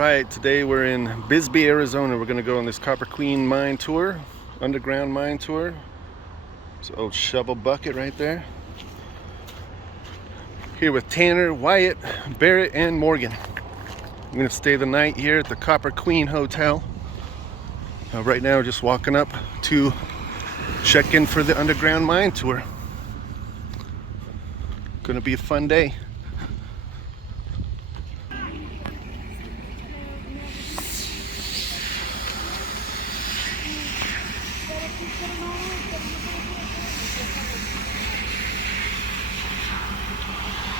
Alright, today we're in Bisbee, Arizona. We're going to go on this Copper Queen mine tour, underground mine tour. It's an old shovel bucket right there. Here with Tanner, Wyatt, Barrett, and Morgan. I'm going to stay the night here at the Copper Queen Hotel. Right now we're just walking up to check in for the underground mine tour. Going to be a fun day.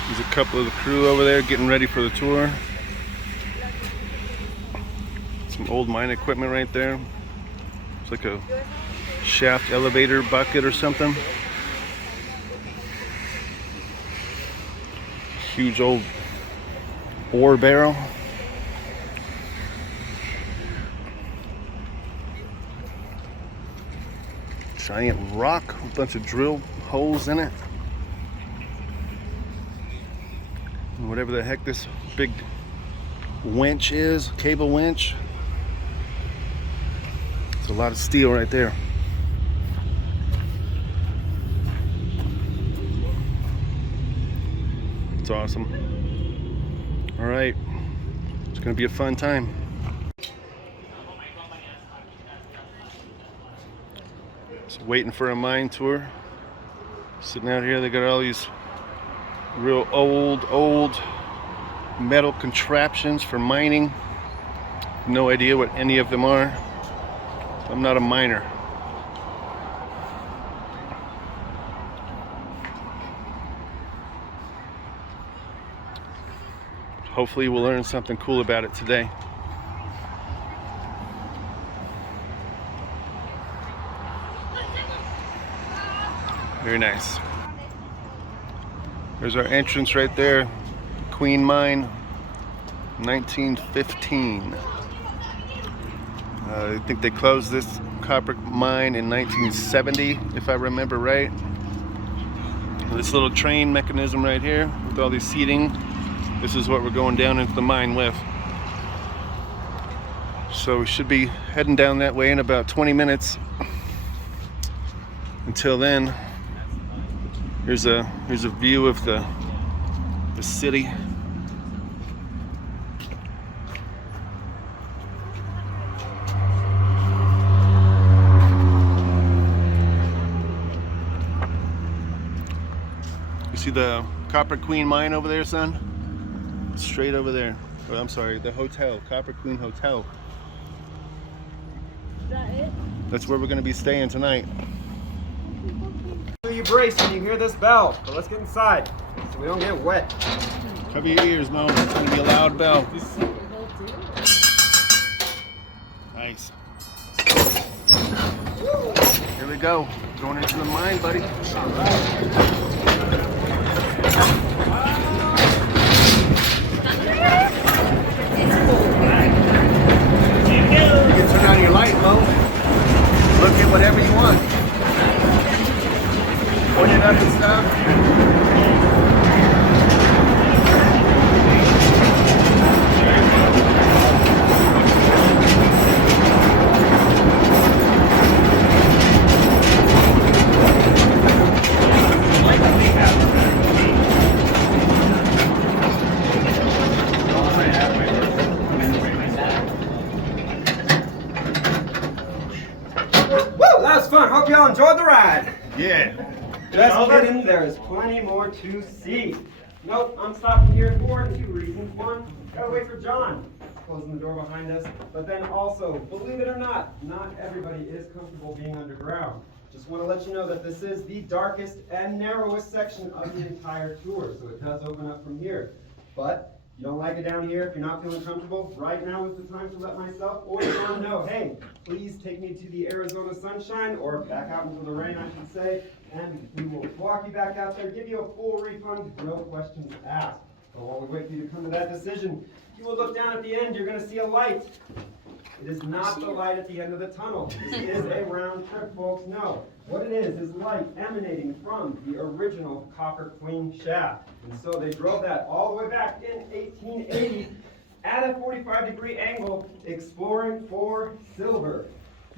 There's a couple of the crew over there getting ready for the tour. Some old mine equipment right there. It's like a shaft elevator bucket or something. Huge old ore barrel. Giant rock, a bunch of drill holes in it. Whatever the heck this big winch is, cable winch. It's a lot of steel right there. It's awesome. All right, it's gonna be a fun time. Just waiting for a mine tour. Sitting out here, they got all these real old metal contraptions for mining. No idea what any of them are. I'm not a miner. Hopefully we'll learn something cool about it today. Very nice. There's our entrance right there. Queen Mine, 1915. I think they closed this copper mine in 1970, if I remember right. This little train mechanism right here with all these seating. This is what we're going down into the mine with. So we should be heading down that way in about 20 minutes. Until then, here's a view of the city. You see the Copper Queen mine over there, son? Straight over there. Oh, I'm sorry, the hotel, Copper Queen Hotel. Is that it? That's where we're going to be staying tonight. You brace when you hear this bell, but let's get inside so we don't get wet. Cover your ears, Mo. It's going to be a loud bell. Nice. Here we go. Going into the mine, buddy. You can turn on your light, Mo. Look at whatever you want. Point it up and stuff. Woo! That was fun. Hope y'all enjoyed the ride. Yeah. Just kidding, there is plenty more to see. Nope, I'm stopping here for two reasons. One, gotta wait for John. Closing the door behind us. But then also, believe it or not everybody is comfortable being underground. Just want to let you know that this is the darkest and narrowest section of the entire tour, so it does open up from here. But if you don't like it down here, if you're not feeling comfortable, right now is the time to let myself or John know, hey, please take me to the Arizona sunshine, or back out into the rain, I should say, and we will walk you back out there, give you a full refund, no questions asked. So while we wait for you to come to that decision, you will look down at the end, you're going to see a light. It is not the light at the end of the tunnel. This is a round trip, folks. No. What it is light emanating from the original Copper Queen shaft. And so they drove that all the way back in 1880 at a 45-degree angle, exploring for silver.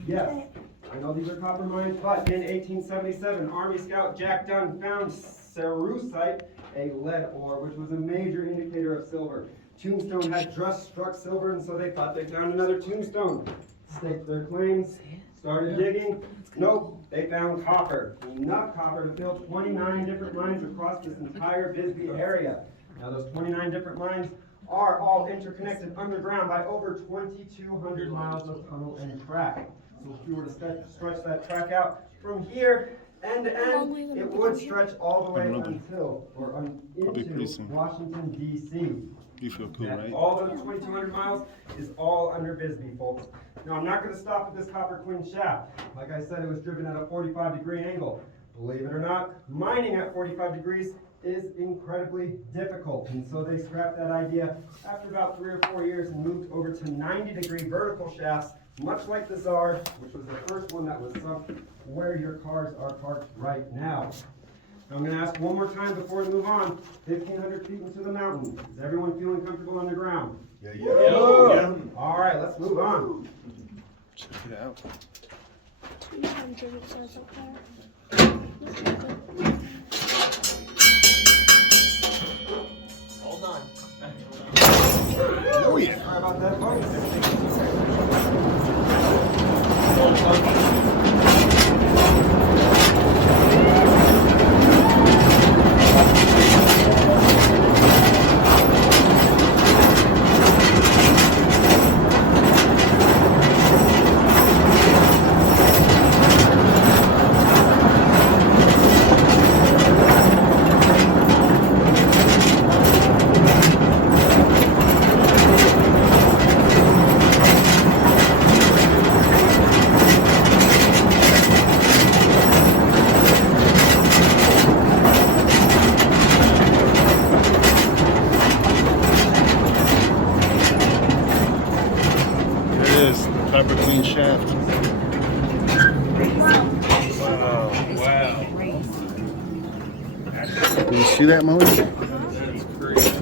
Yes, I know these are copper mines, but in 1877, Army Scout Jack Dunn found cerussite, a lead ore, which was a major indicator of silver. Tombstone had just struck silver, and so they thought they found another tombstone. Staked their claims, started digging. Nope, they found copper. Enough copper to fill 29 different mines across this entire Bisbee area. Now those 29 different mines are all interconnected underground by over 2,200 miles of tunnel and track. So if you were to stretch that track out from here end to end, it would stretch all the way until or into Washington, D.C. You feel cool, right? All those 2,200 miles is all under Bisbee, folks. Now, I'm not going to stop at this copper queen shaft. Like I said, it was driven at a 45-degree angle. Believe it or not, mining at 45 degrees is incredibly difficult. And so they scrapped that idea after about 3 or 4 years and moved over to 90-degree vertical shafts, much like the Czar, which was the first one that was sunk where your cars are parked right now. I'm going to ask one more time before we move on. 1,500 feet into the mountain. Is everyone feeling comfortable on the ground? Yeah. All right, let's move on. Check it out. Hold on. Oh yeah. Sorry about that, folks. Copper Queen shaft. Wow. Can you see that, Moses? That's crazy.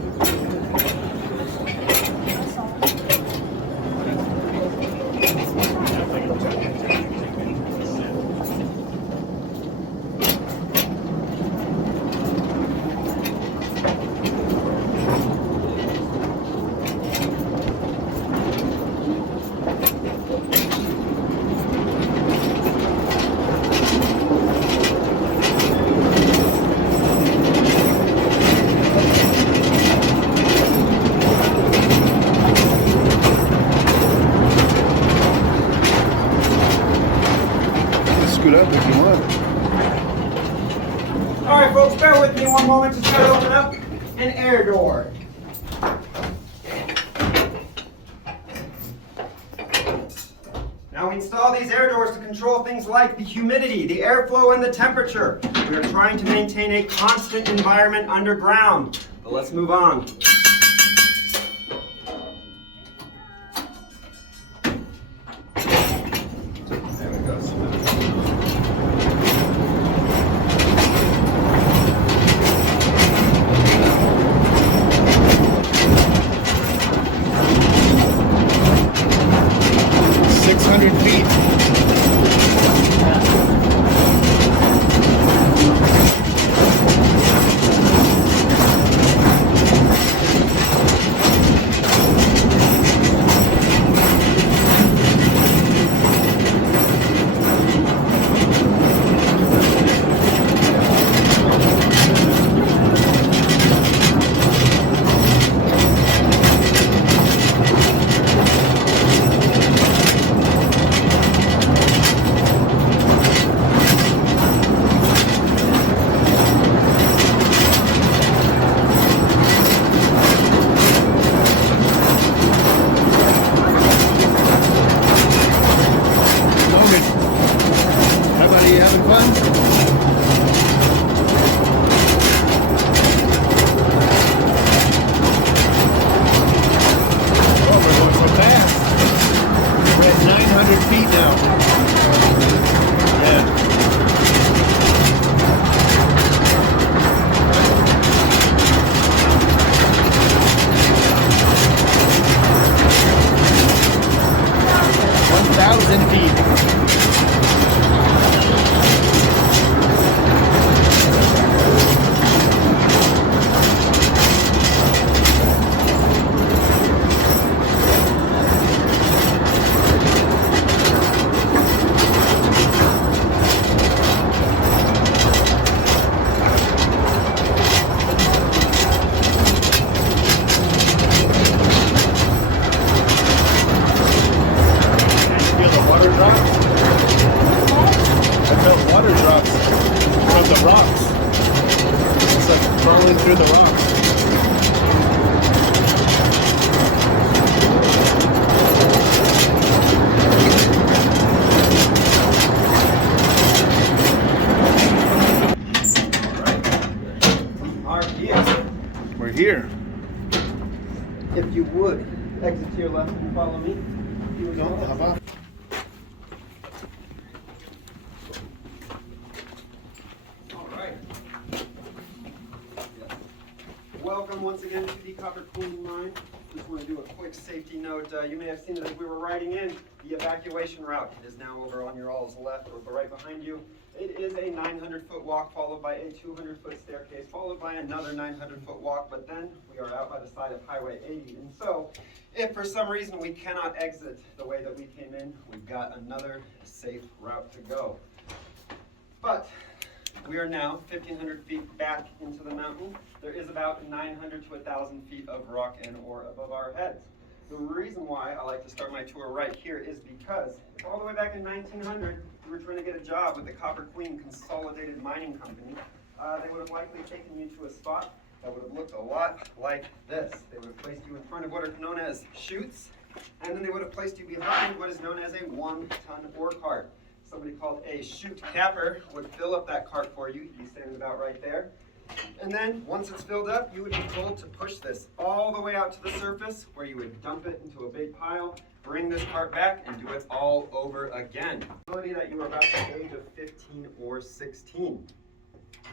1 moment to try to open up an air door. Now we install these air doors to control things like the humidity, the airflow, and the temperature. We are trying to maintain a constant environment underground. But let's move on. There it goes. 600 feet. if you would, exit to your left and follow me. No, how about? All right. Welcome once again to the Carbide Mine. Just want to do a quick safety note. You may have seen it as we were riding in. The evacuation route is now over on your all's left or right behind you. It is a 900-foot walk followed by a 200-foot staircase, followed by another 900-foot walk, but then we are out by the side of Highway 80. And so, if for some reason we cannot exit the way that we came in, we've got another safe route to go. But we are now 1,500 feet back into the mountain. There is about 900 to 1,000 feet of rock and ore above our heads. The reason why I like to start my tour right here is because all the way back in 1900, we were trying to get a job with the Copper Queen Consolidated Mining Company. They would have likely taken you to a spot that would have looked a lot like this. They would have placed you in front of what are known as chutes, and then they would have placed you behind what is known as a 1-ton ore cart. Somebody called a chute capper would fill up that cart for you. You'd be standing about right there. And then, once it's filled up, you would be told to push this all the way out to the surface, where you would dump it into a big pile, bring this cart back, and do it all over again. Ability that you were about the age of 15 or 16.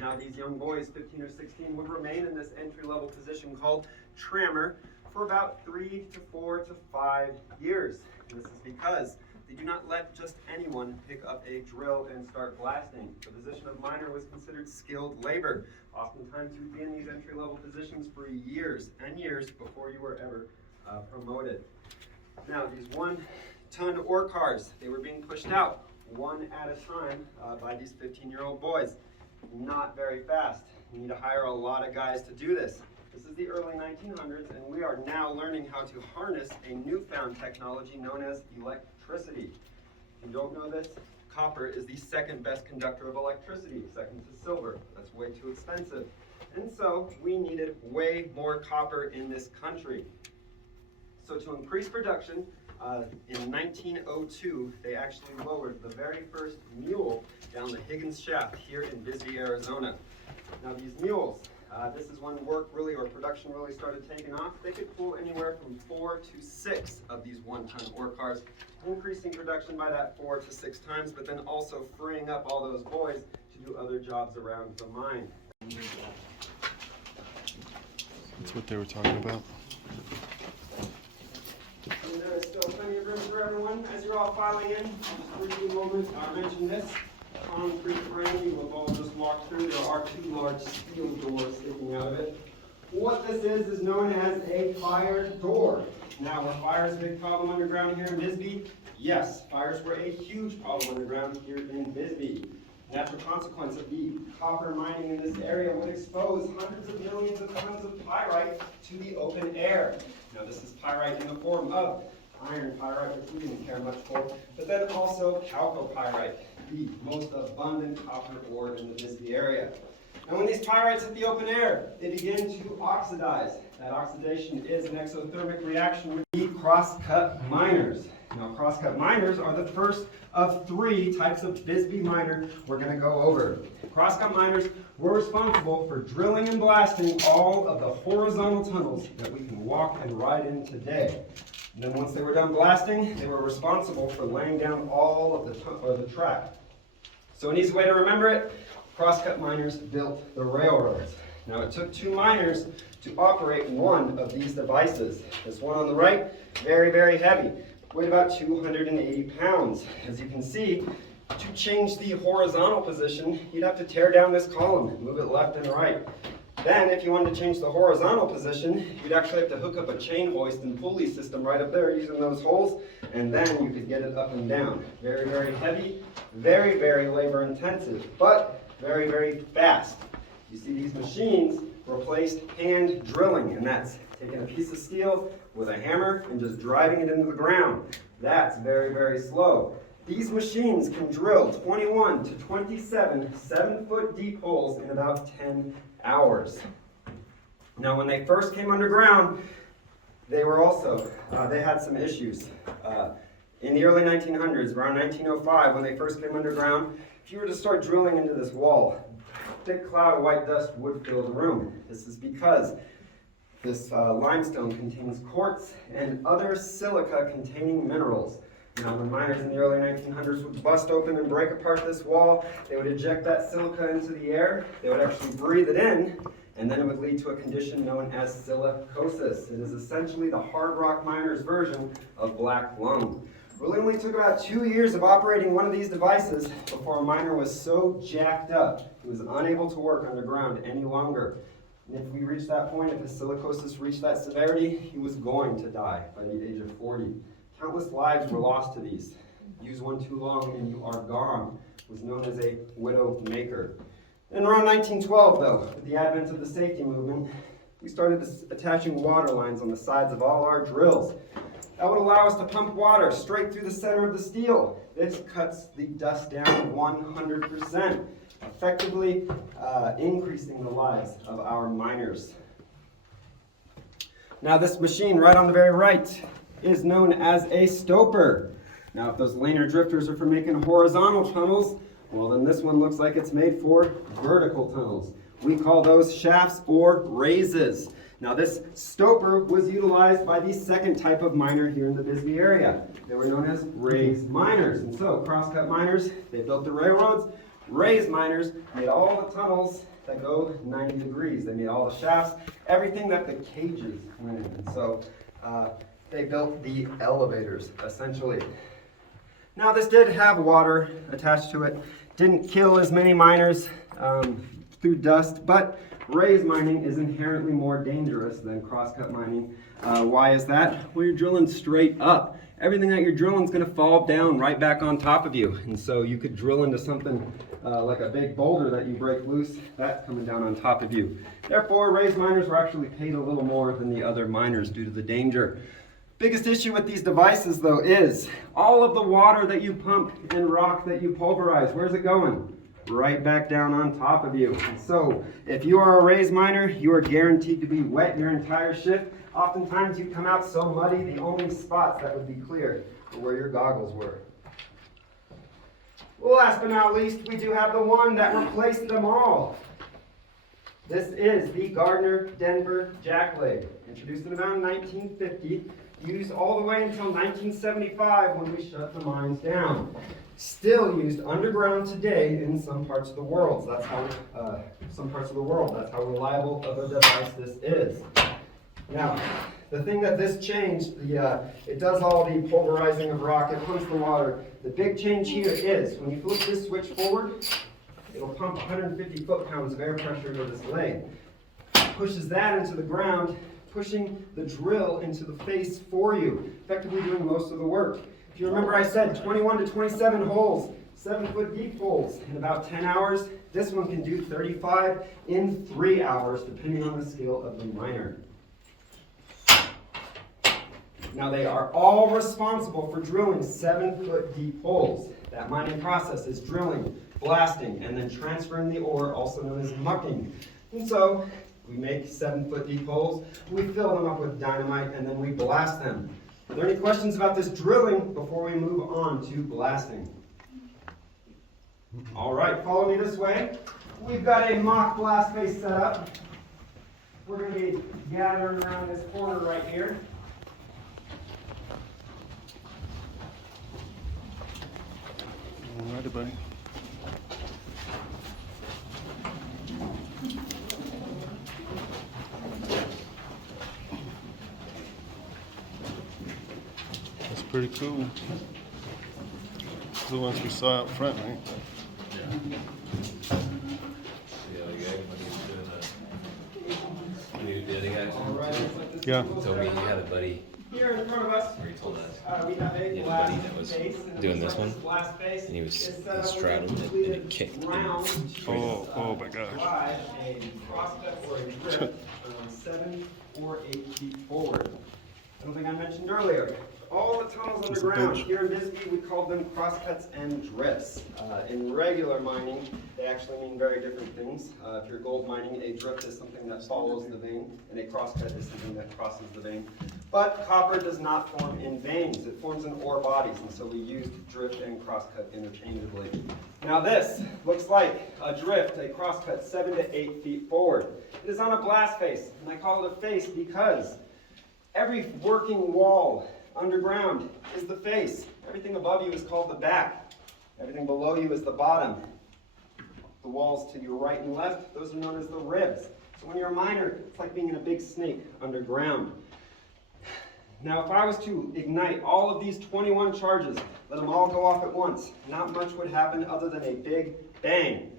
Now, these young boys, 15 or 16, would remain in this entry-level position called trammer for about 3 to 4 to 5 years. And this is because they do not let just anyone pick up a drill and start blasting. The position of miner was considered skilled labor. Oftentimes you would be in these entry-level positions for years and years before you were ever promoted. Now, these 1-ton ore cars, they were being pushed out one at a time by these 15-year-old boys. Not very fast. You need to hire a lot of guys to do this. This is the early 1900s, and we are now learning how to harness a newfound technology known as electricity. If you don't know this, copper is the second best conductor of electricity, second to silver. That's way too expensive. And so we needed way more copper in this country. So to increase production, in 1902, they actually lowered the very first mule down the Higgins Shaft here in Bisbee, Arizona. Now these mules, this is when production really started taking off. They could pull anywhere from 4 to 6 of these 1-ton ore cars, increasing production by that 4 to 6 times, but then also freeing up all those boys to do other jobs around the mine. That's what they were talking about. And there is still plenty of room for everyone. As you're all filing in, just for a few moments, I mentioned this. Concrete frame you have all just walked through. There are 2 large steel doors sticking out of it. What this is known as a fire door. Now, were fires a big problem underground here in Bisbee? Yes, fires were a huge problem underground here in Bisbee. Natural consequence of the copper mining in this area would expose hundreds of millions of tons of pyrite to the open air. Now, this is pyrite in the form of iron pyrite, which we didn't care much for, but then also chalcopyrite, the most abundant copper ore in the Bisbee area. Now, when these pyrites hit the open air, they begin to oxidize. That oxidation is an exothermic reaction with the cross-cut miners. Now, cross-cut miners are the first of 3 types of Bisbee miner we're going to go over. Cross-cut miners were responsible for drilling and blasting all of the horizontal tunnels that we can walk and ride in today. And then once they were done blasting, they were responsible for laying down all of the track. So an easy way to remember it, cross-cut miners built the railroads. Now, it took 2 miners to operate one of these devices. This one on the right, very, very heavy, weighed about 280 pounds. As you can see, to change the horizontal position, you'd have to tear down this column and move it left and right. Then, if you wanted to change the horizontal position, you'd actually have to hook up a chain hoist and pulley system right up there using those holes, and then you could get it up and down. Very, very heavy, very, very labor intensive, but very, very fast. You see these machines replaced hand drilling, and that's taking a piece of steel with a hammer and just driving it into the ground. That's very, very slow. These machines can drill 21 to 27 7-foot deep holes in about 10 hours. Now, when they first came underground, they were also, they had some issues. In the early 1900s, around 1905, when they first came underground, if you were to start drilling into this wall, a thick cloud of white dust would fill the room. This is because This limestone contains quartz and other silica-containing minerals. Now, when miners in the early 1900s would bust open and break apart this wall, they would eject that silica into the air. They would actually breathe it in, and then it would lead to a condition known as silicosis. It is essentially the hard rock miner's version of black lung. It really only took about 2 years of operating one of these devices before a miner was so jacked up he was unable to work underground any longer. And if we reached that point, if his silicosis reached that severity, he was going to die by the age of 40. Countless lives were lost to these. Use one too long and you are gone was known as a widow maker. In around 1912, though, with the advent of the safety movement, we started attaching water lines on the sides of all our drills. That would allow us to pump water straight through the center of the steel. This cuts the dust down 100%, effectively increasing the lives of our miners. Now, this machine right on the very right is known as a stoper. Now, if those linear drifters are for making horizontal tunnels, well, then this one looks like it's made for vertical tunnels. We call those shafts or raises. Now, this stoper was utilized by the second type of miner here in the Bisbee area. They were known as raise miners. And so, crosscut miners, they built the railroads. Raise miners made all the tunnels that go 90 degrees. They made all the shafts, everything that the cages went in. And so, they built the elevators, essentially. Now, this did have water attached to it. Didn't kill as many miners through dust, but raise mining is inherently more dangerous than crosscut mining. Why is that? Well, you're drilling straight up. Everything that you're drilling is going to fall down right back on top of you. And so you could drill into something like a big boulder that you break loose, that's coming down on top of you. Therefore, raise miners were actually paid a little more than the other miners due to the danger. Biggest issue with these devices, though, is all of the water that you pump and rock that you pulverize, where's it going? Right back down on top of you. And so, if you are a raise miner, you are guaranteed to be wet your entire shift. Oftentimes, you come out so muddy, the only spots that would be clear are where your goggles were. Well, last but not least, we do have the one that replaced them all. This is the Gardner Denver jackleg, introduced in around 1950. Used all the way until 1975 when we shut the mines down. Still used underground today in some parts of the world. That's how That's how reliable of a device this is. Now, the thing that this changed, it does all the pulverizing of rock. It pumps the water. The big change here is when you flip this switch forward, it'll pump 150 foot-pounds of air pressure to this leg. Pushes that into the ground, pushing the drill into the face for you, effectively doing most of the work. If you remember, I said 21 to 27 holes, 7-foot deep holes in about 10 hours. This one can do 35 in 3 hours, depending on the skill of the miner. Now, they are all responsible for drilling 7-foot deep holes. That mining process is drilling, blasting, and then transferring the ore, also known as mucking. And so, we make 7-foot deep holes, we fill them up with dynamite, and then we blast them. Are there any questions about this drilling before we move on to blasting? All right, follow me this way. We've got a mock blast face set up. We're going to be gathering around this corner right here. All right, buddy. That's pretty cool. The ones we saw out front, right? Yeah. He told me he had a buddy. Here in front of us, Or he told us. we have a He had a blast buddy that was face, and doing it looks this like one, this blast face and he was is set up with straddled it, and completed it kicked, and round Oh my gosh. drive a crosscut or a grip 7 or 8 feet forward. Something I mentioned earlier. All the tunnels It's a underground, bench. here in Bisbee, we call them crosscuts and drifts. In regular mining, they actually mean very different things. If you're gold mining, a drift is something that follows the vein, and a crosscut is something that crosses the vein. But copper does not form in veins. It forms in ore bodies, and so we used drift and crosscut interchangeably. Now this looks like a drift, a crosscut 7 to 8 feet forward. It is on a blast face, and I call it a face because every working wall underground is the face. Everything above you is called the back. Everything below you is the bottom. The walls to your right and left, those are known as the ribs. So when you're a miner, it's like being in a big snake underground. Now, if I was to ignite all of these 21 charges, let them all go off at once, not much would happen other than a big bang.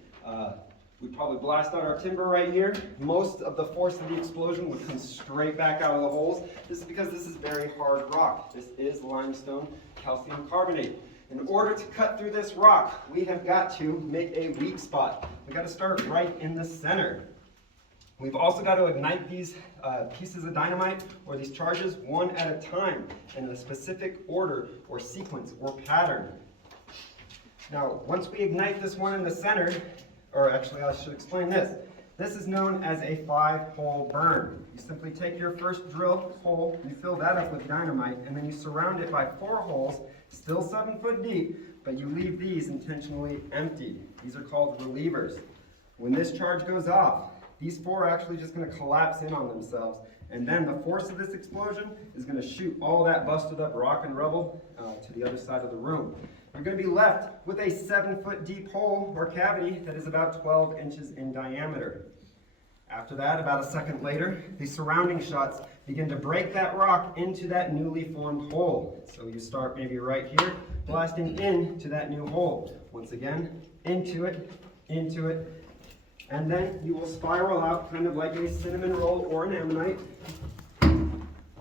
We'd probably blast out our timber right here. Most of the force of the explosion would come straight back out of the holes. This is because this is very hard rock. This is limestone calcium carbonate. In order to cut through this rock, we have got to make a weak spot. We've got to start right in the center. We've also got to ignite these pieces of dynamite or these charges one at a time in a specific order or sequence or pattern. Now, once we ignite this one in the center, or actually I should explain this. This is known as a 5-hole burn. You simply take your first drill hole, you fill that up with dynamite, and then you surround it by 4 holes, still 7 foot deep, but you leave these intentionally empty. These are called relievers. When this charge goes off, these 4 are actually just going to collapse in on themselves, and then the force of this explosion is going to shoot all that busted up rock and rubble to the other side of the room. You're going to be left with a 7 foot deep hole or cavity that is about 12 inches in diameter. After that, about a second later, the surrounding shots begin to break that rock into that newly formed hole. So you start maybe right here, blasting into that new hole. Once again, into it, and then you will spiral out kind of like a cinnamon roll or an ammonite,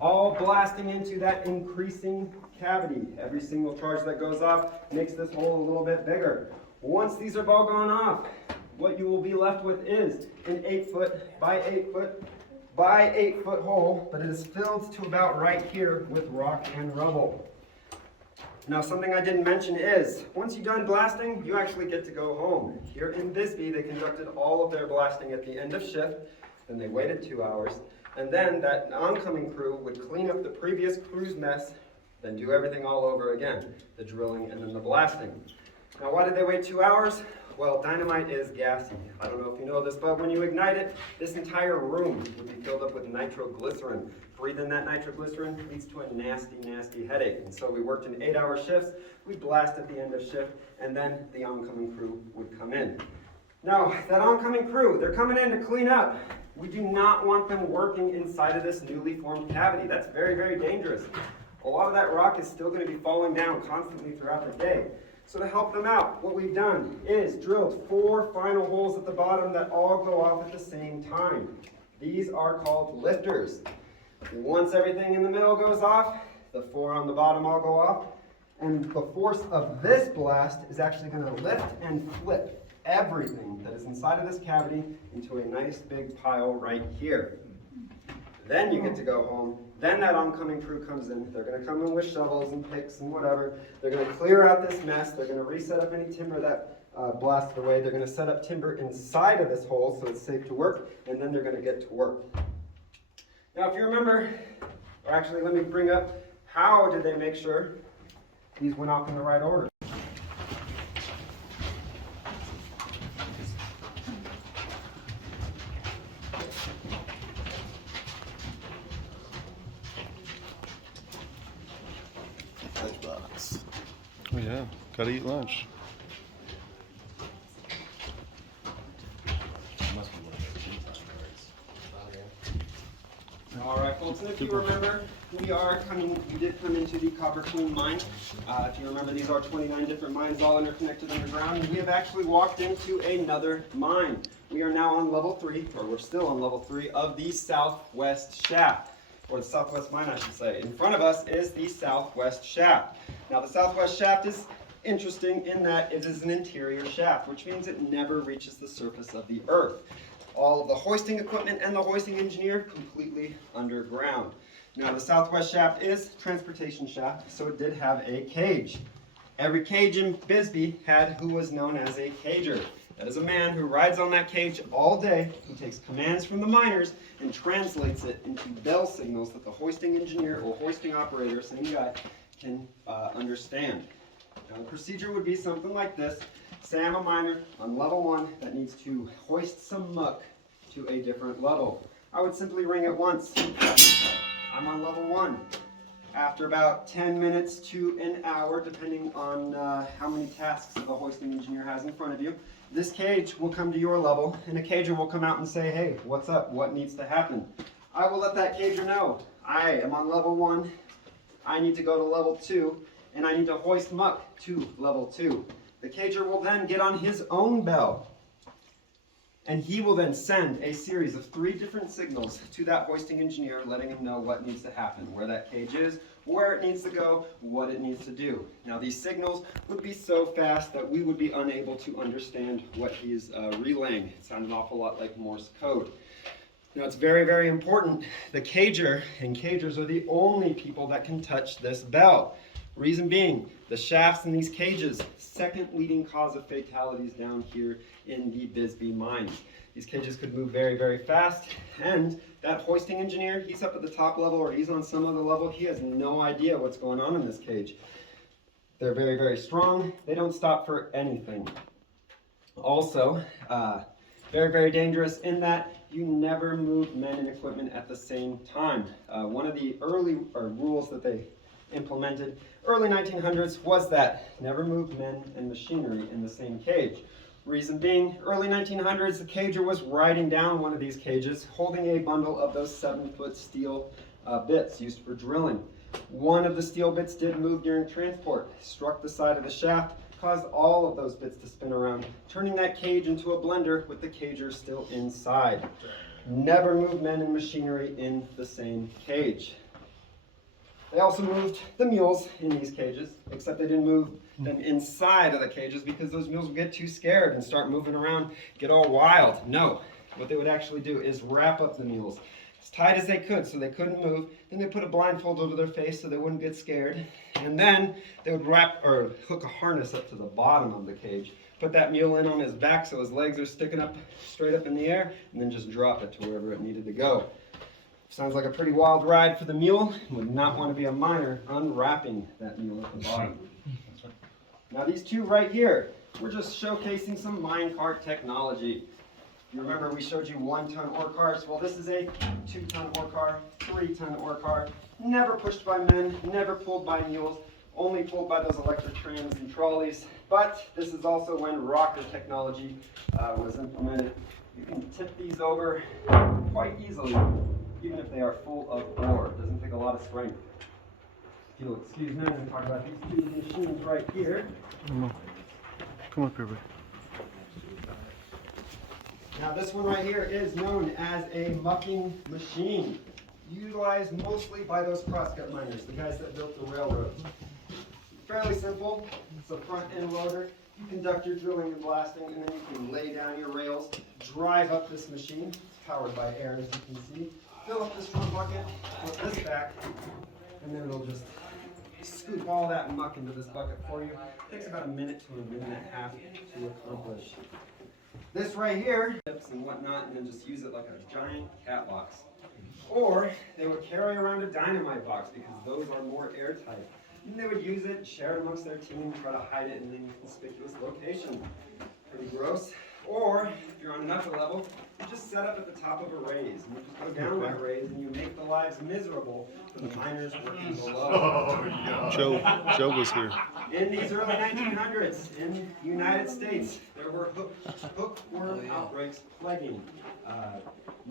all blasting into that increasing cavity. Every single charge that goes off makes this hole a little bit bigger. Once these are all gone off, what you will be left with is an 8 foot by 8 foot by 8 foot hole, but it is filled to about right here with rock and rubble. Now, something I didn't mention is, once you're done blasting, you actually get to go home. Here in Bisbee, they conducted all of their blasting at the end of shift, then they waited 2 hours, and then that oncoming crew would clean up the previous crew's mess, then do everything all over again, the drilling and then the blasting. Now, why did they wait 2 hours? Well, dynamite is gassy. I don't know if you know this, but when you ignite it, this entire room would be filled up with nitroglycerin. Breathing that nitroglycerin leads to a nasty, nasty headache. And so we worked in 8-hour shifts. We'd blast at the end of shift, and then the oncoming crew would come in. Now, that oncoming crew, they're coming in to clean up. We do not want them working inside of this newly formed cavity. That's very, very dangerous. A lot of that rock is still going to be falling down constantly throughout the day. So to help them out, what we've done is drilled 4 final holes at the bottom that all go off at the same time. These are called lifters. Once everything in the middle goes off, the 4 on the bottom all go off, and the force of this blast is actually going to lift and flip everything that is inside of this cavity into a nice big pile right here. Then you get to go home. Then that oncoming crew comes in. They're going to come in with shovels and picks and whatever. They're going to clear out this mess. They're going to reset up any timber that blasted away. They're going to set up timber inside of this hole so it's safe to work, and then they're going to get to work. Now, if you remember, or actually let me bring up, how did they make sure these went off in the right order? Lunchbox. Oh yeah, gotta eat lunch. All right, folks, and if you remember, we did come into the Carbide Mine. If you remember, these are 29 different mines all interconnected underground, and we have actually walked into another mine. We are now on level 3, or we're still on level 3 of the southwest shaft, or the southwest mine, I should say. In front of us is the southwest shaft. Now, the southwest shaft is interesting in that it is an interior shaft, which means it never reaches the surface of the earth. All of the hoisting equipment and the hoisting engineer completely underground. Now, the southwest shaft is transportation shaft, so it did have a cage. Every cage in Bisbee had who was known as a cager. That is a man who rides on that cage all day, who takes commands from the miners and translates it into bell signals that the hoisting engineer or hoisting operator, same guy, can understand. Now the procedure would be something like this. Say I'm a miner on level 1 that needs to hoist some muck to a different level. I would simply ring it once. I'm on level 1. After about 10 minutes to an hour, depending on how many tasks the hoisting engineer has in front of you, this cage will come to your level, and a cager will come out and say, hey, what's up? What needs to happen? I will let that cager know. I am on level 1. I need to go to level 2, and I need to hoist muck to level 2. The cager will then get on his own bell, and he will then send a series of 3 different signals to that hoisting engineer, letting him know what needs to happen, where that cage is, where it needs to go, what it needs to do. Now these signals would be so fast that we would be unable to understand what he's relaying. It sounded an awful lot like Morse code. Now it's very, very important. The cager and cagers are the only people that can touch this bell. Reason being, the shafts in these cages, second leading cause of fatalities down here in the Bisbee mines. These cages could move very, very fast, and that hoisting engineer, he's up at the top level or he's on some other level, he has no idea what's going on in this cage. They're very, very strong. They don't stop for anything. Also, very, very dangerous in that you never move men and equipment at the same time. One of the early rules that they implemented early 1900s was that never move men and machinery in the same cage. Reason being, early 1900s, the cager was riding down one of these cages, holding a bundle of those 7-foot steel bits used for drilling. One of the steel bits did move during transport, struck the side of the shaft, caused all of those bits to spin around, turning that cage into a blender with the cager still inside. Never move men and machinery in the same cage. They also moved the mules in these cages, except they didn't move them inside of the cages because those mules would get too scared and start moving around, get all wild. No, what they would actually do is wrap up the mules as tight as they could so they couldn't move. Then they put a blindfold over their face so they wouldn't get scared. And then they would wrap or hook a harness up to the bottom of the cage, put that mule in on his back so his legs are sticking up straight up in the air, and then just drop it to wherever it needed to go. Sounds like a pretty wild ride for the mule. Would not want to be a miner unwrapping that mule at the bottom. Now these two right here, we're just showcasing some mine cart technology. You remember we showed you 1-ton ore cars? Well, this is a 2-ton ore car, 3-ton ore car, never pushed by men, never pulled by mules, only pulled by those electric trams and trolleys. But this is also when rocker technology was implemented. You can tip these over quite easily, even if they are full of ore. It doesn't take a lot of strength. If you'll excuse me, I'm going to talk about these two machines right here. Come up here, buddy. Now this one right here is known as a mucking machine, utilized mostly by those crosscut miners, the guys that built the railroad. Fairly simple. It's a front end loader. You conduct your drilling and blasting, and then you can lay down your rails, drive up this machine. It's powered by air, as you can see. Fill up this front bucket, put this back, and then it'll just scoop all that muck into this bucket for you. It takes about a minute to a minute and a half to accomplish. This right here, tips and whatnot, and then just use it like a giant cat box. Or they would carry around a dynamite box because those are more airtight. And they would use it, share it amongst their team, try to hide it in any conspicuous location. Pretty gross. Or, if you're on an upper level, you just set up at the top of a raise. And you just go down that raise and you make the lives miserable for the miners working below. Joe was here. In these early 1900s, in the United States, there were hookworm outbreaks plaguing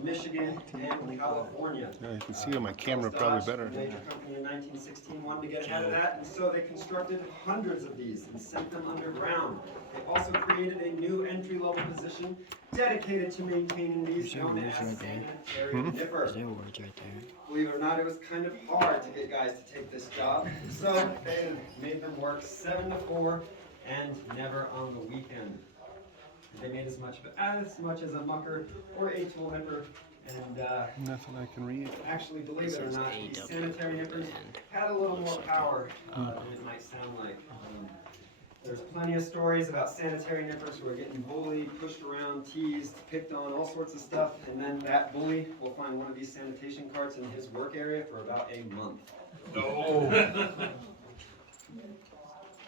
Michigan and California. Yeah, you can see it on my camera probably better. A major company in 1916 wanted to get ahead of that, and so they constructed hundreds of these and sent them underground. They also created a new entry-level position dedicated to maintaining these, known as sanitary nipper. Believe it or not, it was kind of hard to get guys to take this job, so they made them work 7 to 4 and never on the weekend. They made as much as a mucker or a tool nipper, and Nothing I can read. actually, believe it or not, these sanitary nippers had a little more power than it might sound like. There's plenty of stories about sanitary nippers who are getting bullied, pushed around, teased, picked on, all sorts of stuff, and then that bully will find one of these sanitation carts in his work area for about a month. Oh.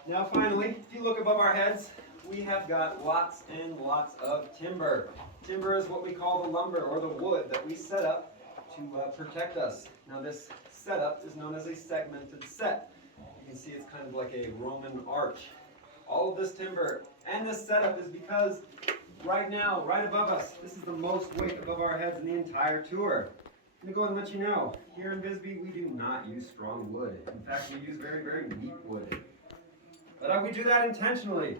Now finally, if you look above our heads, we have got lots and lots of timber. Timber is what we call the lumber or the wood that we set up to protect us. Now this setup is known as a segmented set. You can see it's kind of like a Roman arch. All of this timber and this setup is because right now, right above us, this is the most weight above our heads in the entire tour. I'm going to go and let you know, here in Bisbee, we do not use strong wood. In fact, we use very, very weak wood. But we do that intentionally.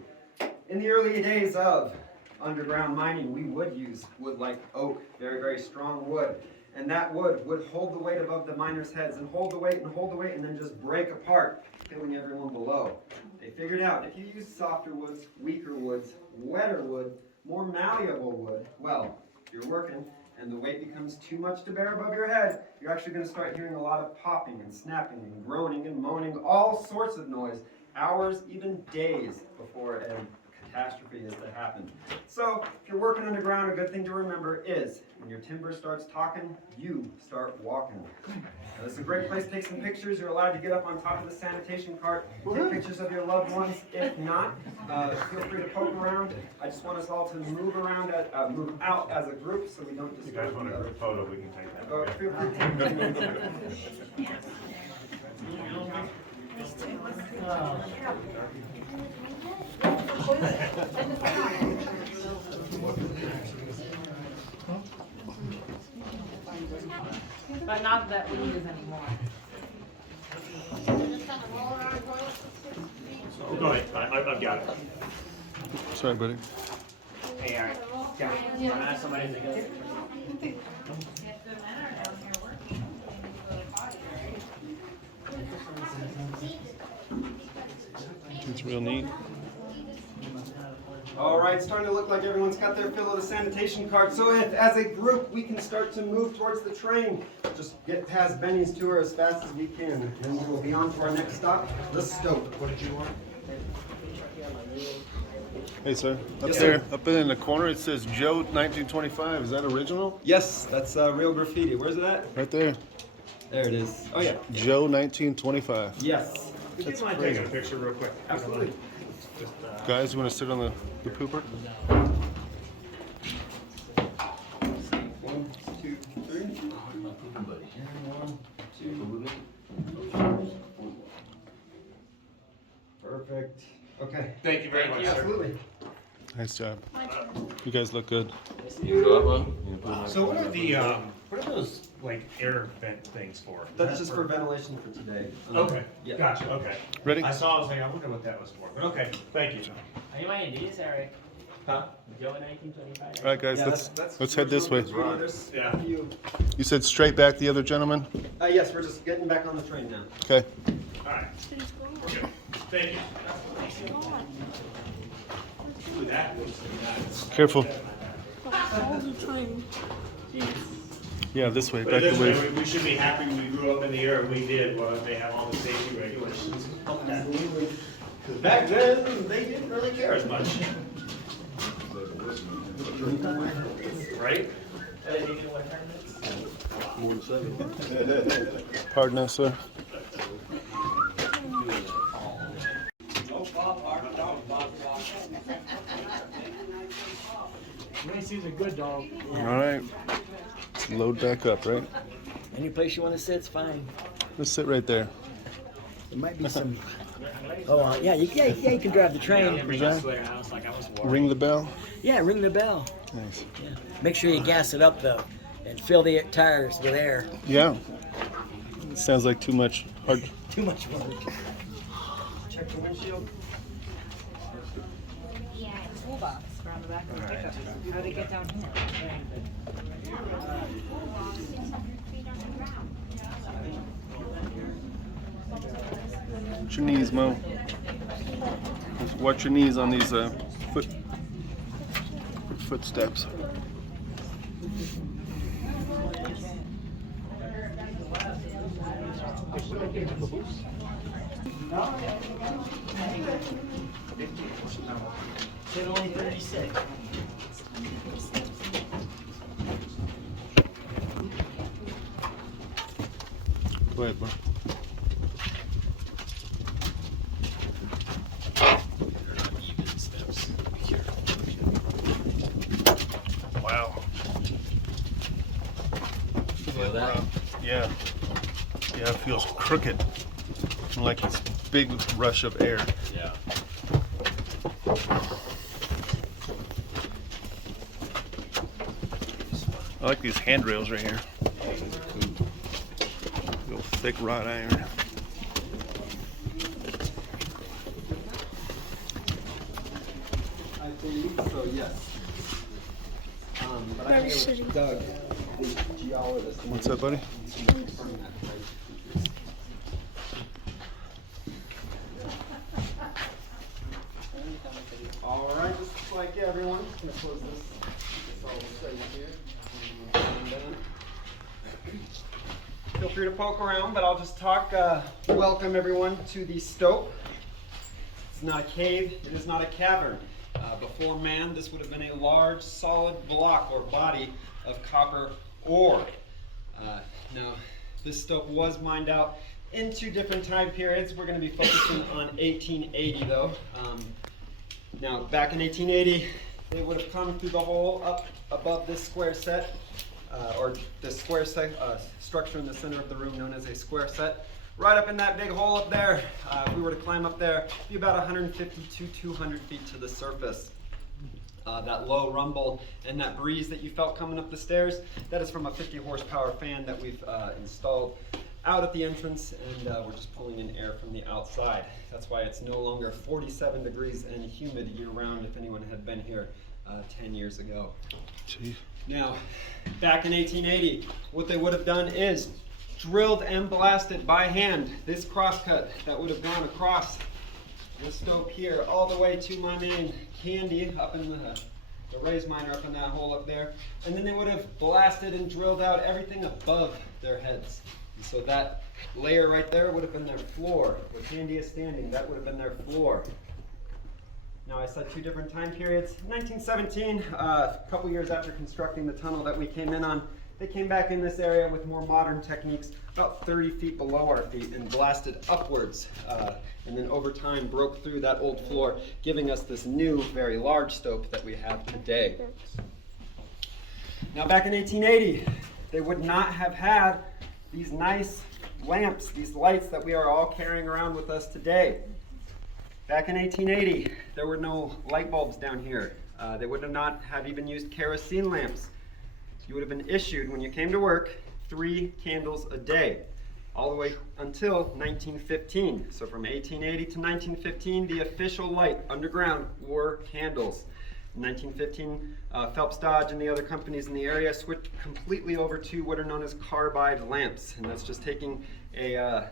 In the early days of underground mining, we would use wood like oak, very, very strong wood. And that wood would hold the weight above the miners' heads and hold the weight and then just break apart, killing everyone below. They figured out if you use softer woods, weaker woods, wetter wood, more malleable wood, well, if you're working and the weight becomes too much to bear above your head, you're actually going to start hearing a lot of popping and snapping and groaning and moaning, all sorts of noise, hours, even days before a catastrophe is to happen. So, if you're working underground, a good thing to remember is, when your timber starts talking, you start walking. Now, this is a great place to take some pictures. You're allowed to get up on top of the sanitation cart, take pictures of your loved ones. If not, feel free to poke around. I just want us all to move around, move out as a group so we don't If you disturb guys want a the group photo, we can take that. Feel free to take But not that we use anymore. Go ahead, I've got it. Sorry, buddy. Hey, all right. Yeah. I'm ask somebody to go. It's real neat. All right, it's starting to look like everyone's got their fill of the sanitation cart. So if, as a group, we can start to move towards the train, just get past Benny's tour as fast as we can. And then we will be on to our next stop, the Stoke. What did you want? Hey, sir. Up Yes, there, sir. up in the corner, it says Joe 1925. Is that original? Yes, that's real graffiti. Where's it at? Right there. There it is. Oh, yeah. Joe 1925. Yes. Would That's you mind great. taking a picture real quick? Absolutely. Just, Guys, you want to sit on the pooper? 1, 2, 3. And 1, 2. Perfect. Okay. Thank you very much, sir. Absolutely. Nice job. You guys look good. So what are those like air vent things for? That's just for ventilation for today. Okay, Yeah. gotcha, okay. Ready? I saw, I was like, I wonder what that was for, but okay, thank you. Are you my Indians, Eric? Huh? Joe 1925? All right, guys, Yeah, let's head this way. There's Yeah. a few. You said straight back, the other gentleman? Yes, we're just getting back on the train now. Okay. All right. We're good. Thank you. Ooh, that was nice. Careful. Yeah, this way, But back this the way. way, we should be happy we grew up in the era we did, well, they have all the safety regulations. Because back then, they didn't really care as much. Right? Pardon us, sir. Macy's a good dog. All right. Let's load back up, right? Any place you want to sit's fine. Let's sit right there. There might be some. Oh, yeah, you can drive the train. Bring us to our house like I was worried. Ring the bell. Yeah, ring the bell. Nice. Yeah. Make sure you gas it up though, and fill the tires with air. Yeah. It sounds like too much hard. Too much work. Check the windshield. Toolbox around the back of the pickup. How do they get down here? Watch your knees, Mo. Just watch your knees on these footsteps. Said only 36. Go ahead, bro. Wow. Feel that? Yeah. Yeah, it feels crooked. Like this big rush of air. Yeah. I like these handrails right here. Real thick wrought iron. I believe so, yes. But I think it was Doug, the geologist. What's up, buddy? All right, just like everyone, just gonna close this all safe here. And then feel free to poke around, but I'll just talk. Welcome everyone to the stope. It's not a cave. It is not a cavern. Before man, this would have been a large, solid block or body of copper ore. Now, this stope was mined out in 2 different time periods. We're going to be focusing on 1880, though. Now, back in 1880, they would have come through the hole up above this square set, or this square set, structure in the center of the room known as a square set. Right up in that big hole up there, if we were to climb up there, it'd be about 150 to 200 feet to the surface. That low rumble and that breeze that you felt coming up the stairs, that is from a 50 horsepower fan that we've installed out at the entrance, and we're just pulling in air from the outside. That's why it's no longer 47 degrees and humid year round if anyone had been here 10 years ago. Gee. Now, back in 1880, what they would have done is drilled and blasted by hand this crosscut that would have gone across the stope here all the way to my main candy up in the raised miner up in that hole up there. And then they would have blasted and drilled out everything above their heads. And so that layer right there would have been their floor. Where candy is standing, that would have been their floor. Now I said 2 different time periods. 1917, a couple years after constructing the tunnel that we came in on, they came back in this area with more modern techniques, about 30 feet below our feet, and blasted upwards. And then over time broke through that old floor, giving us this new, very large stope that we have today. Now back in 1880, they would not have had these nice lamps, these lights that we are all carrying around with us today. Back in 1880, there were no light bulbs down here. They would not have even used kerosene lamps. You would have been issued, when you came to work, 3 candles a day, all the way until 1915. So from 1880 to 1915, the official light underground were candles. In 1915, Phelps Dodge and the other companies in the area switched completely over to what are known as carbide lamps. And that's just taking a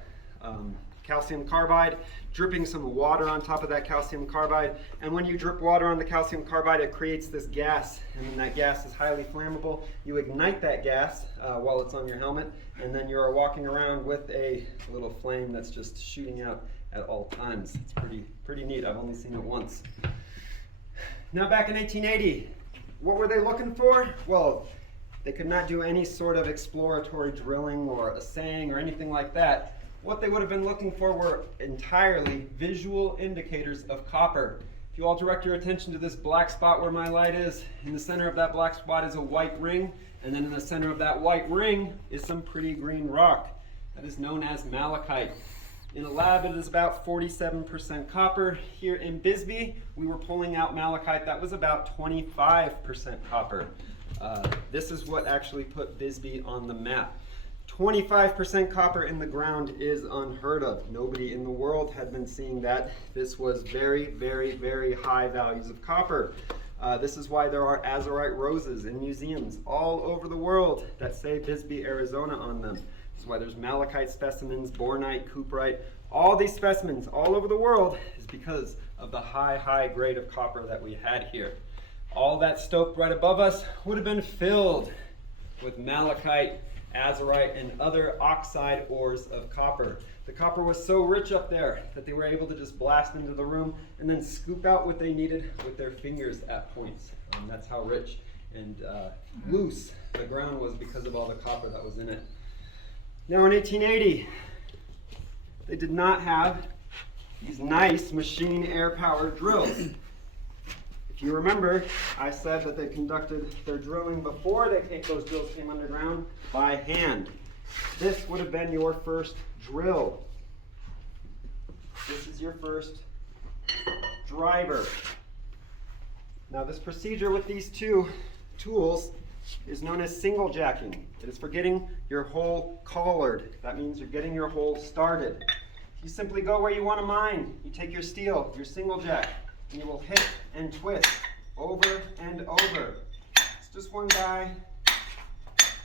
calcium carbide, dripping some water on top of that calcium carbide, and when you drip water on the calcium carbide, it creates this gas, and then that gas is highly flammable. You ignite that gas while it's on your helmet, and then you're walking around with a little flame that's just shooting out at all times. It's pretty neat. I've only seen it once. Now back in 1880, what were they looking for? Well, they could not do any sort of exploratory drilling or assaying or anything like that. What they would have been looking for were entirely visual indicators of copper. If you all direct your attention to this black spot where my light is, in the center of that black spot is a white ring, and then in the center of that white ring is some pretty green rock. That is known as malachite. In a lab, it is about 47% copper. Here in Bisbee, we were pulling out malachite that was about 25% copper. This is what actually put Bisbee on the map. 25% copper in the ground is unheard of. Nobody in the world had been seeing that. This was very, very, very high values of copper. This is why there are azurite roses in museums all over the world that say Bisbee, Arizona on them. This is why there's malachite specimens, bornite, cuprite. All these specimens all over the world is because of the high grade of copper that we had here. All that stope right above us would have been filled with malachite azurite, and other oxide ores of copper. The copper was so rich up there that they were able to just blast into the room and then scoop out what they needed with their fingers at points. That's how rich and loose the ground was because of all the copper that was in it. Now in 1880, they did not have these nice machine air-powered drills. If you remember, I said that they conducted their drilling before those drills came underground by hand. This would have been your first drill. This is your first driver. Now this procedure with these two tools is known as single jacking. It is for getting your hole collared. That means you're getting your hole started. You simply go where you want to mine. You take your steel, your single jack, and you will hit and twist over and over. It's just one guy.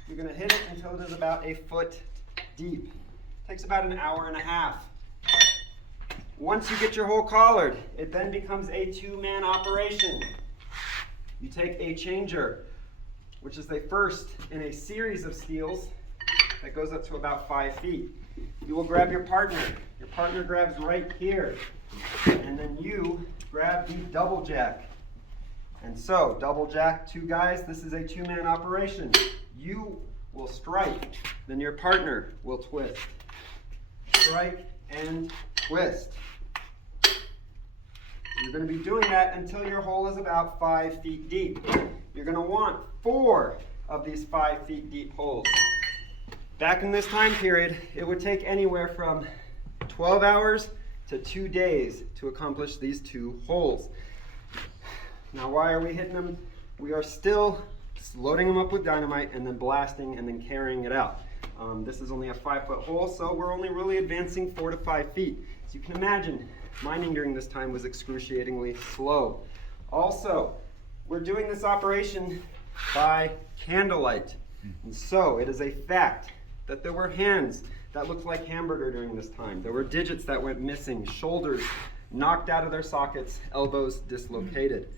You're going to hit it until it is about a foot deep. It takes about an hour and a half. Once you get your hole collared, it then becomes a two-man operation. You take a changer, which is the first in a series of steels that goes up to about 5 feet. You will grab your partner. Your partner grabs right here. And then you grab the double jack. And so, double jack, two guys, this is a two-man operation. You will strike, then your partner will twist. Strike and twist. You're going to be doing that until your hole is about 5 feet deep. You're going to want 4 of these 5 feet deep holes. Back in this time period, it would take anywhere from 12 hours to 2 days to accomplish these 2 holes. Now, why are we hitting them? We are still loading them up with dynamite and then blasting and then carrying it out. This is only a 5-foot hole, so we're only really advancing 4 to 5 feet. As you can imagine, mining during this time was excruciatingly slow. Also, we're doing this operation by candlelight. And so it is a fact that there were hands that looked like hamburger during this time. There were digits that went missing, shoulders knocked out of their sockets, elbows dislocated.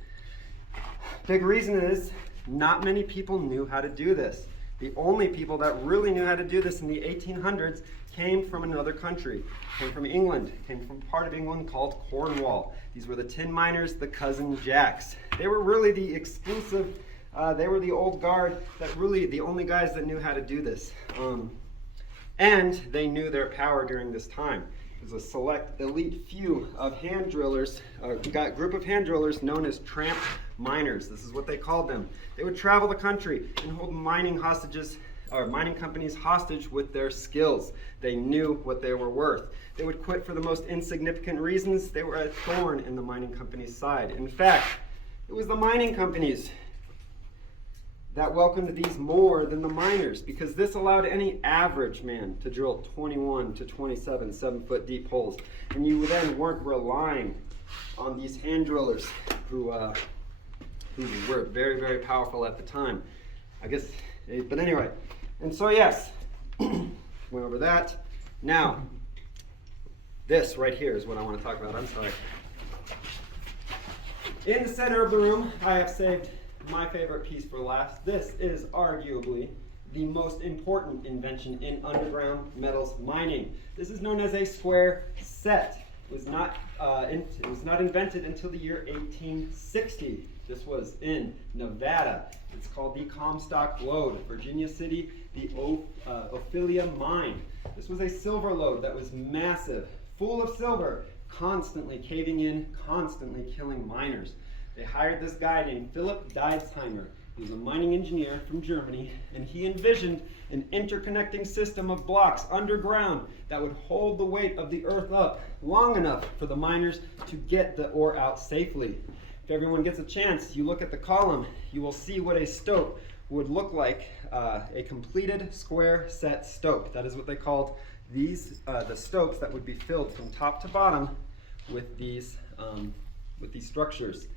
Big reason is not many people knew how to do this. The only people that really knew how to do this in the 1800s came from another country, came from England, came from part of England called Cornwall. These were the tin miners, the cousin Jacks. They were really the exclusive, they were the old guard that really the only guys that knew how to do this. And they knew their power during this time. It was a select elite few of hand drillers, a group of hand drillers known as Tramp Miners. This is what they called them. They would travel the country and hold mining hostages, or mining companies hostage with their skills. They knew what they were worth. They would quit for the most insignificant reasons. They were a thorn in the mining company's side. In fact, it was the mining companies that welcomed these more than the miners, because this allowed any average man to drill 21 to 27 7-foot deep holes. And you then weren't relying on these hand drillers who were very, very powerful at the time. I guess, but anyway. And so yes, went over that. Now, this right here is what I want to talk about. I'm sorry. In the center of the room, I have saved my favorite piece for last. This is arguably the most important invention in underground metals mining. This is known as a square set. It was not invented until the year 1860. This was in Nevada. It's called the Comstock Lode. Virginia City, the Ophelia Mine. This was a silver lode that was massive, full of silver, constantly caving in, constantly killing miners. They hired this guy named Philip Deitzheimer. He was a mining engineer from Germany, and he envisioned an interconnecting system of blocks underground that would hold the weight of the earth up long enough for the miners to get the ore out safely. If everyone gets a chance, you look at the column, you will see what a stope would look like, a completed square set stope. That is what they called these, the stopes that would be filled from top to bottom with these structures.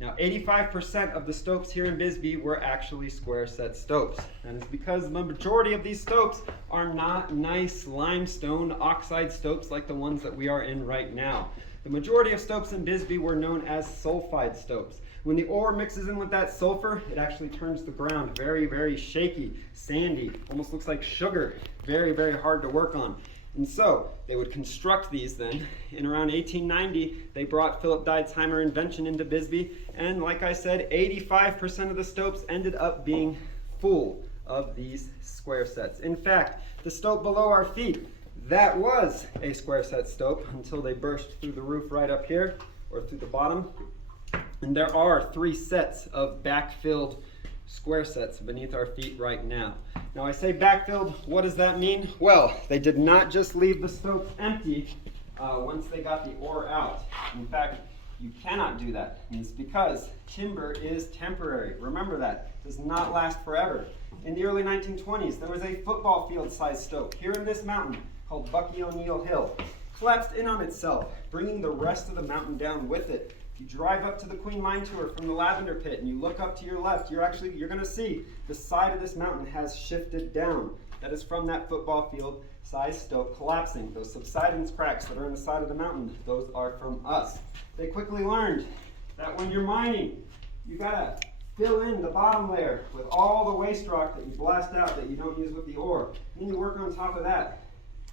Now, 85% of the stopes here in Bisbee were actually square set stopes. And it's because the majority of these stopes are not nice limestone oxide stopes like the ones that we are in right now. The majority of stopes in Bisbee were known as sulfide stopes. When the ore mixes in with that sulfur, it actually turns the ground very, very shaky, sandy, almost looks like sugar. Very, very hard to work on. And so they would construct these then. In around 1890, they brought Philip Deitzheimer invention into Bisbee. And like I said, 85% of the stopes ended up being full of these square sets. In fact, the stope below our feet, that was a square set stope until they burst through the roof right up here, or through the bottom. And there are 3 sets of backfilled square sets beneath our feet right now. Now I say backfilled, what does that mean? Well, they did not just leave the stopes empty once they got the ore out. In fact, you cannot do that. And it's because timber is temporary. Remember that. It does not last forever. In the early 1920s, there was a football field sized stope here in this mountain called Bucky O'Neill Hill. Collapsed in on itself, bringing the rest of the mountain down with it. If you drive up to the Queen Mine tour from the Lavender Pit and you look up to your left, you're going to see the side of this mountain has shifted down. That is from that football field sized stope collapsing. Those subsidence cracks that are in the side of the mountain, those are from us. They quickly learned that when you're mining, you gotta fill in the bottom layer with all the waste rock that you blast out that you don't use with the ore. Then you work on top of that.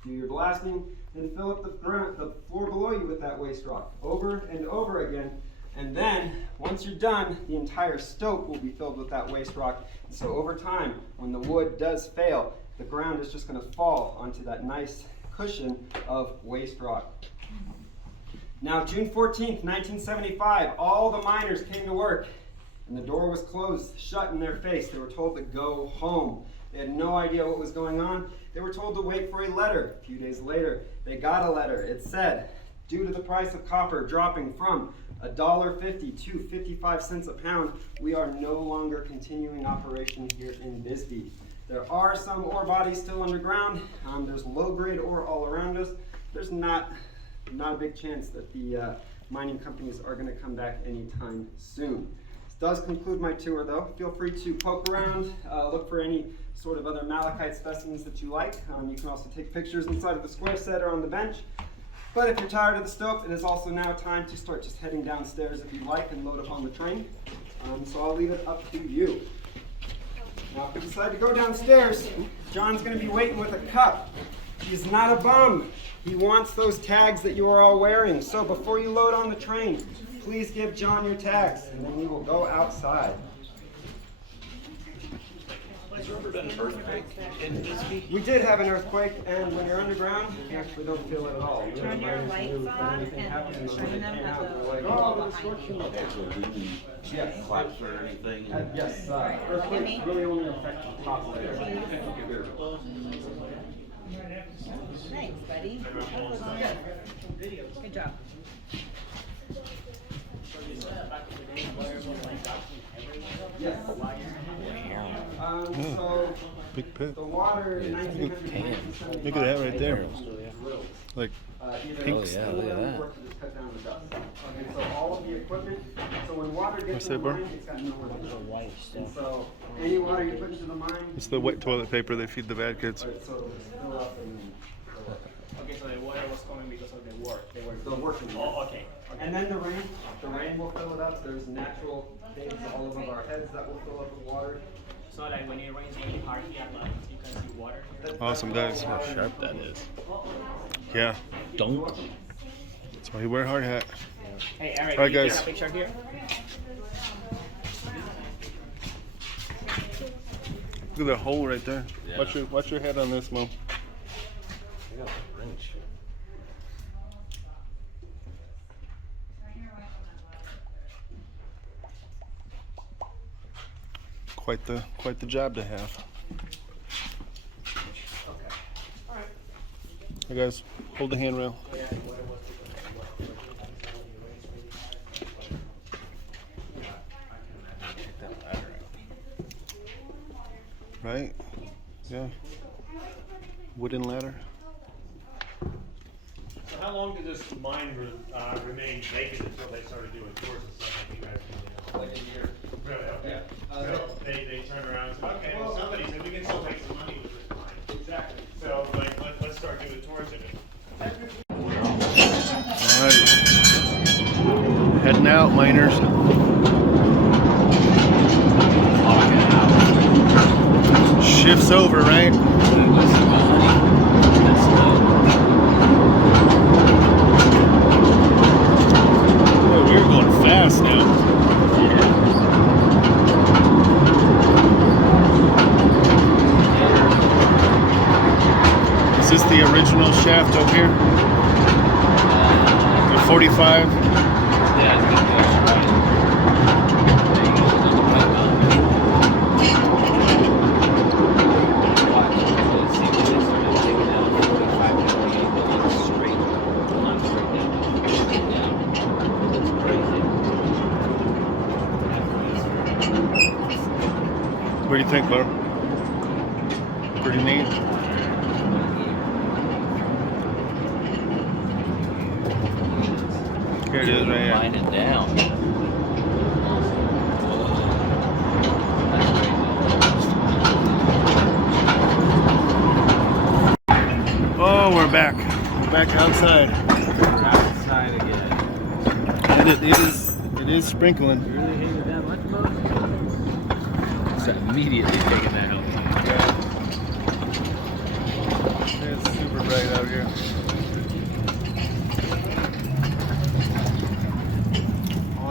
Do your blasting, then fill up the floor below you with that waste rock over and over again. And then, once you're done, the entire stope will be filled with that waste rock. And so over time, when the wood does fail, the ground is just going to fall onto that nice cushion of waste rock. Now, June 14th, 1975, all the miners came to work, and the door was closed, shut in their face. They were told to go home. They had no idea what was going on. They were told to wait for a letter. A few days later, they got a letter. It said, due to the price of copper dropping from $1.50 to 55 cents a pound, we are no longer continuing operation here in Bisbee. There are some ore bodies still underground. There's low-grade ore all around us. There's not a big chance that the mining companies are going to come back anytime soon. This does conclude my tour, though. Feel free to poke around, look for any sort of other malachite specimens that you like. You can also take pictures inside of the square set or on the bench. But if you're tired of the stope, it is also now time to start just heading downstairs if you like and load up on the train. So I'll leave it up to you. Now, if you decide to go downstairs, John's going to be waiting with a cup. He's not a bum. He wants those tags that you are all wearing. So before you load on the train, please give John your tags, and then we will go outside. Has there ever been an earthquake in Bisbee? We did have an earthquake, and when you're underground, you actually don't feel it at all. Turn your lights on and shine them at the wall behind you. Okay, so it didn't Yes. collapse or anything? Yes, earthquakes really only affect the top layer. Here. Thanks, buddy. Good job. Yes. So Big pit. the water in 1900. Look at that right there. Like pink. Look at that. Cut down the dust. And so all of the equipment. So when water gets What's to the that, bro? mine, it's got nowhere to go. And so any water you put into the mine. It's the wet toilet paper they feed the bad kids. So it'll fill up and then fill up. Okay, so the water was coming because of the work. They were They're working. Oh, okay. And then the rain will fill it up. There's natural things all above our heads that will fill up with water. So like when it rains really hard here, like you can see water here. Awesome, guys. How sharp that is. Yeah. Don't. That's why you wear a hard hat. Hey, Eric, All right, can you guys. take a picture here? Look at that hole right there. Yeah. Watch your head on this, Mo. I got a wrench. Quite the job to have. Hey guys, hold the handrail. Right? Yeah. Wooden ladder. So how long did this mine remain vacant until they started doing tours and stuff like you guys did? Really? Okay. So they turn around and say, okay, well, somebody said we can still make some money with this mine. Exactly. So like, let's start doing towards it. Alright. Heading out, miners. Shift's over, right? Oh, we're going fast now. Is this the original shaft over here? The 45? What do you think, Barb? Pretty neat. Here it is right here. Wind it down. Oh, we're back. We're back outside. We're outside again. And it is sprinkling. You really hated that much, Bo? It's immediately taking that out. It's super bright out here.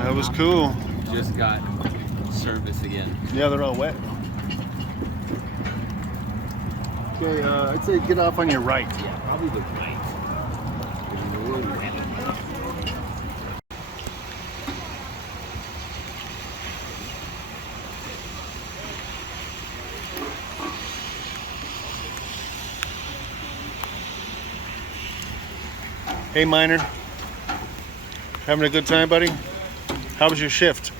That was cool. Just got service again. Yeah, they're all wet. Okay, I'd say get off on your right. Yeah, probably the right. Hey, miner. Having a good time, buddy? How was your shift?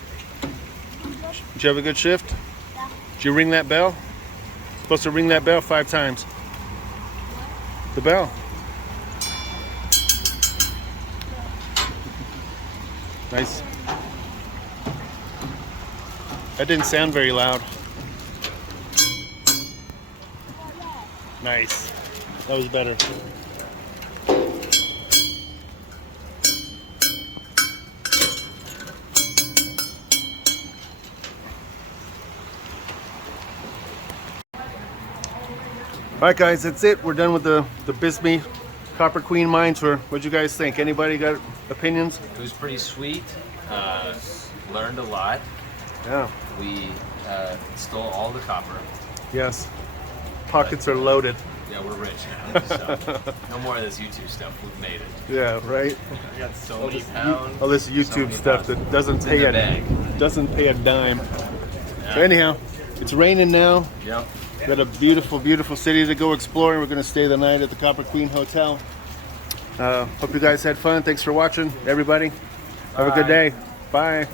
Did you have a good shift? Yeah. Did you ring that bell? Supposed to ring that bell 5 times. The bell. Nice. That didn't sound very loud. Nice. That was better. Alright guys, that's it. We're done with the Bisbee Copper Queen Mine tour. What'd you guys think? Anybody got opinions? It was pretty sweet. Learned a lot. Yeah. We stole all the copper. Yes. Pockets are loaded. Yeah, we're rich now. So no more of this YouTube stuff. We've made it. Yeah, right? We got so many pounds. All this so YouTube many stuff pounds. that doesn't It's in pay the a bag. doesn't pay a dime. Yeah. So anyhow, it's raining now. Yep. Got a beautiful, beautiful city to go exploring. We're gonna stay the night at the Copper Queen Hotel. Hope you guys had fun. Thanks for watching, everybody. Have a good day. Bye.